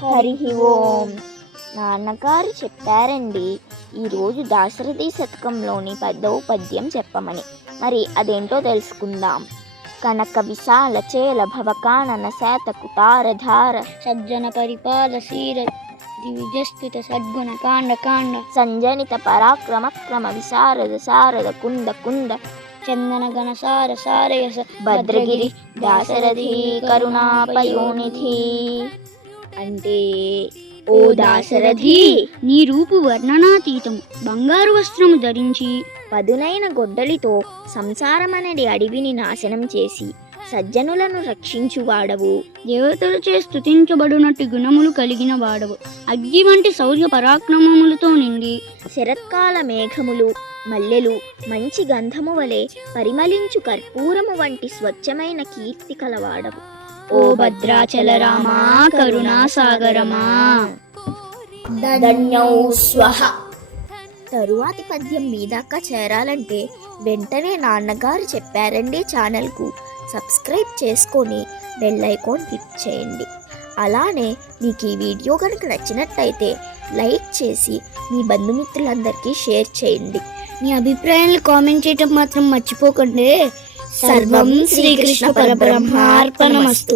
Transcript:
హరి ఓం. నాన్నగారు చెప్పారండి ఈరోజు దాశరథి శతకంలోని 10వ పద్యం చెప్పమని. మరి అదేంటో తెలుసుకుందాం. కనక విశాల చేల భవకానన శాత కుటారధార సజ్జన పరిపాల శీర దివిజస్థిత సద్గుణ కాండ కాండ సంజనిత పరాక్రమ క్రమ విశారద శారద కుంద కుంద చందన గణ సార సారయస భద్రగిరి దాశరథి కరుణాపయోనిధి. అంటే ఓ దాశరథి, నీ రూపు వర్ణనాతీతము, బంగారు వస్త్రము ధరించి పదునైన గొడ్డలితో సంసారమనడి అడవిని నాశనం చేసి సజ్జనులను రక్షించువాడవు, దేవతలచే స్తుతించబడినట్టు గుణములు కలిగిన వాడవు, అగ్గి వంటి శౌర్య పరాక్రమములతో నిండి శరత్కాల మేఘములు మల్లెలు మంచి గంధము వలె పరిమళించు కర్పూరము వంటి స్వచ్ఛమైన కీర్తి కలవాడవు. ఓ భద్రాచల రామా కరుణా సాగరమా. ధన్యౌ స్వహ. తరువాతి పద్యం మీదాకా చేరాలంటే వెంటనే నాన్నగారు చెప్పారండి ఛానల్కు సబ్స్క్రైబ్ చేసుకొని బెల్ ఐకాన్ క్లిక్ చేయండి. అలానే మీకు ఈ వీడియో కనుక నచ్చినట్టయితే లైక్ చేసి మీ బంధుమిత్రులందరికీ షేర్ చేయండి. మీ అభిప్రాయాలను కామెంట్ చేయటం మాత్రం మర్చిపోకండి. సర్వం శ్రీకృష్ణ పరబ్రహ్మార్పణమస్తు.